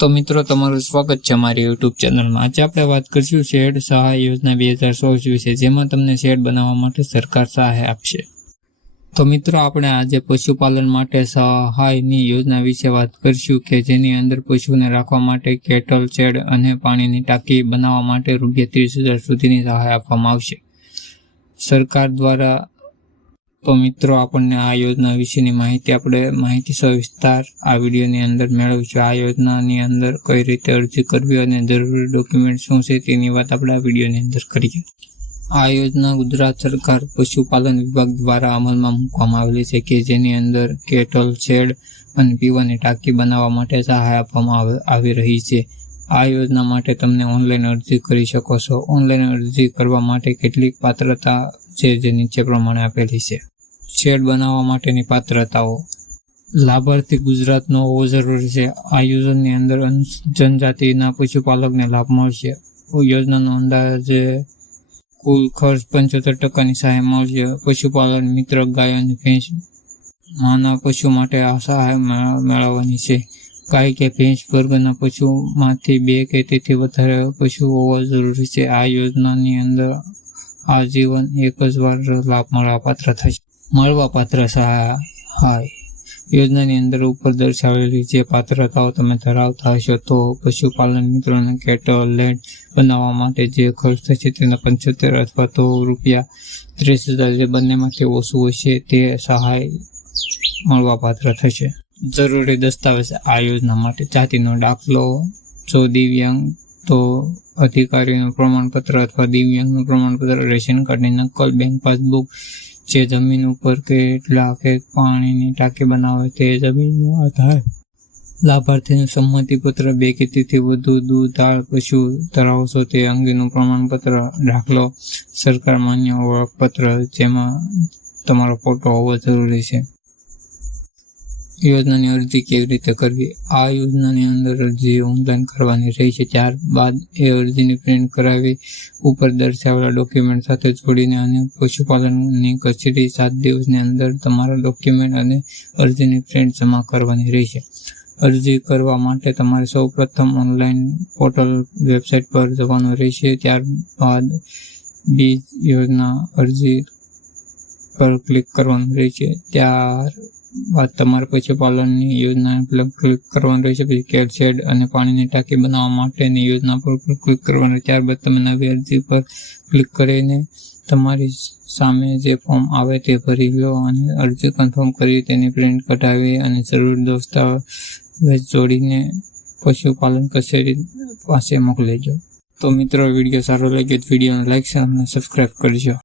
તો મિત્રો તમારું સ્વાગત છે અમારી યુટ્યુબ ચેનલમાં। આજે આપણે વાત કરીશું શેડ સહાય યોજના 2016 વિશે, જેમાં તમને શેડ બનાવવા માટે સરકાર સહાય આપશે। તો મિત્રો આપણે આજે પશુપાલન માટે સહાયની યોજના વિશે વાત કરીશું કે જેની અંદર પશુને રાખવા માટે કેટલ શેડ અને પાણીની ટાંકી બનાવવા માટે ₹30,000 સુધીની સહાય આપવામાં આવશે સરકાર દ્વારા। તો મિત્રો આપણને આ યોજના વિશેની માહિતી સવિસ્તાર આ વિડીયોની અંદર મેળવીશું। આ યોજનાની અંદર કઈ રીતે અરજી કરવી અને જરૂરી ડોક્યુમેન્ટ શું છે તેની વાત આપણે આ વિડીયોની અંદર કરીએ। આ યોજના ગુજરાત સરકાર પશુપાલન વિભાગ દ્વારા અમલમાં મૂકવામાં આવેલી છે કે જેની અંદર કેટલ શેડ અને પીવાની ટાંકી બનાવવા માટે સહાય આપવામાં આવી રહી છે। આ યોજના માટે તમને ઓનલાઈન અરજી કરી શકો છો। ઓનલાઈન અરજી કરવા માટે કેટલીક પાત્રતા છે જે નીચે પ્રમાણે આપેલી છે। શેડ બનાવવા માટેની પાત્રતાઓ: લાભાર્થી ગુજરાતનો હોવો જરૂરી છે। આ યોજનાની અંદર જનજાતિના પશુપાલકને લાભ મળશે। યોજનાનો અંદાજે કુલ ખર્ચ 75%ની સહાય મળશે। પશુપાલન મિત્ર ગાય અને ભેંસ માના પશુ માટે આ સહાય મેળવવાની છે। ગાય કે ભેંસ વર્ગના પશુમાંથી 2 કે તેથી વધારે પશુ હોવા જરૂરી છે। આ યોજનાની અંદર આજીવન એક જ વાર લાભ મળવાપાત્ર સહાય। યોજનાની અંદર ઉપર દર્શાવેલી જે પાત્રતાઓ તમે ધરાવતા હશો તો પશુપાલન મિત્રોને કેટલ શેડ બનાવવા માટે જે ખર્ચ થશે તેના 75 અથવા તો ₹30,000 જે બંનેમાંથી ઓછું હશે તે સહાય મળવાપાત્ર થશે। જરૂરી દસ્તાવેજ આ યોજના માટે: જાતિનો દાખલો, જો દિવ્યાંગ તો અધિકારીનું પ્રમાણપત્ર અથવા દિવ્યાંગનું પ્રમાણપત્ર, રેશન કાર્ડની નકલ, બેંક પાસબુક, જે જમીન ઉપર કેટલા કે પાણીની ટાંકી બનાવે તે જમીનનો આધાર, લાભાર્થીનું સંમતિપત્ર, 2 કે તેથી વધુ દૂધાળ પશુ ધરાવો છો તે અંગેનું પ્રમાણપત્ર, દાખલો, સરકાર માન્ય ઓળખપત્ર જેમાં તમારો ફોટો હોવો જરૂરી છે। યોજનાની અરજી કેવી રીતે કરવી? આ યોજનાની અંદર અરજી ઓનલાઈન કરવાની રહેશે। ત્યારબાદ એ અરજીની પ્રિન્ટ કરાવી ઉપર દર્શાવેલા ડોક્યુમેન્ટ સાથે જોડીને અને પશુપાલનની કચેરી 7 દિવસની અંદર તમારા ડોક્યુમેન્ટ અને અરજીની પ્રિન્ટ જમા કરવાની રહેશે। અરજી કરવા માટે તમારે સૌપ્રથમ ઓનલાઈન પોર્ટલ વેબસાઇટ પર જવાનું રહેશે। ત્યારબાદ બીજ યોજના અરજી પર ક્લિક કરવાનું રહેશે। ત્યારબાદ તમારે પશુપાલનની યોજના પર ક્લિક કરવાનું રહેશે। પછી કેટલ શેડ અને પાણીની ટાંકી બનાવવા માટેની યોજના પર ક્લિક કરવાનું। ત્યારબાદ તમે નવી અરજી પર ક્લિક કરીને તમારી સામે જે ફોર્મ આવે તે ભરી લો અને અરજી કન્ફર્મ કરી તેની પ્રિન્ટ કઢાવી અને જરૂરી દસ્તાવેજ જોડીને પશુપાલન કચેરી પાસે મોકલી દો। તો મિત્રો વિડીયો સારો લાગ્યો તો વિડીયોને લાઈક અને સબસ્ક્રાઈબ કરજો।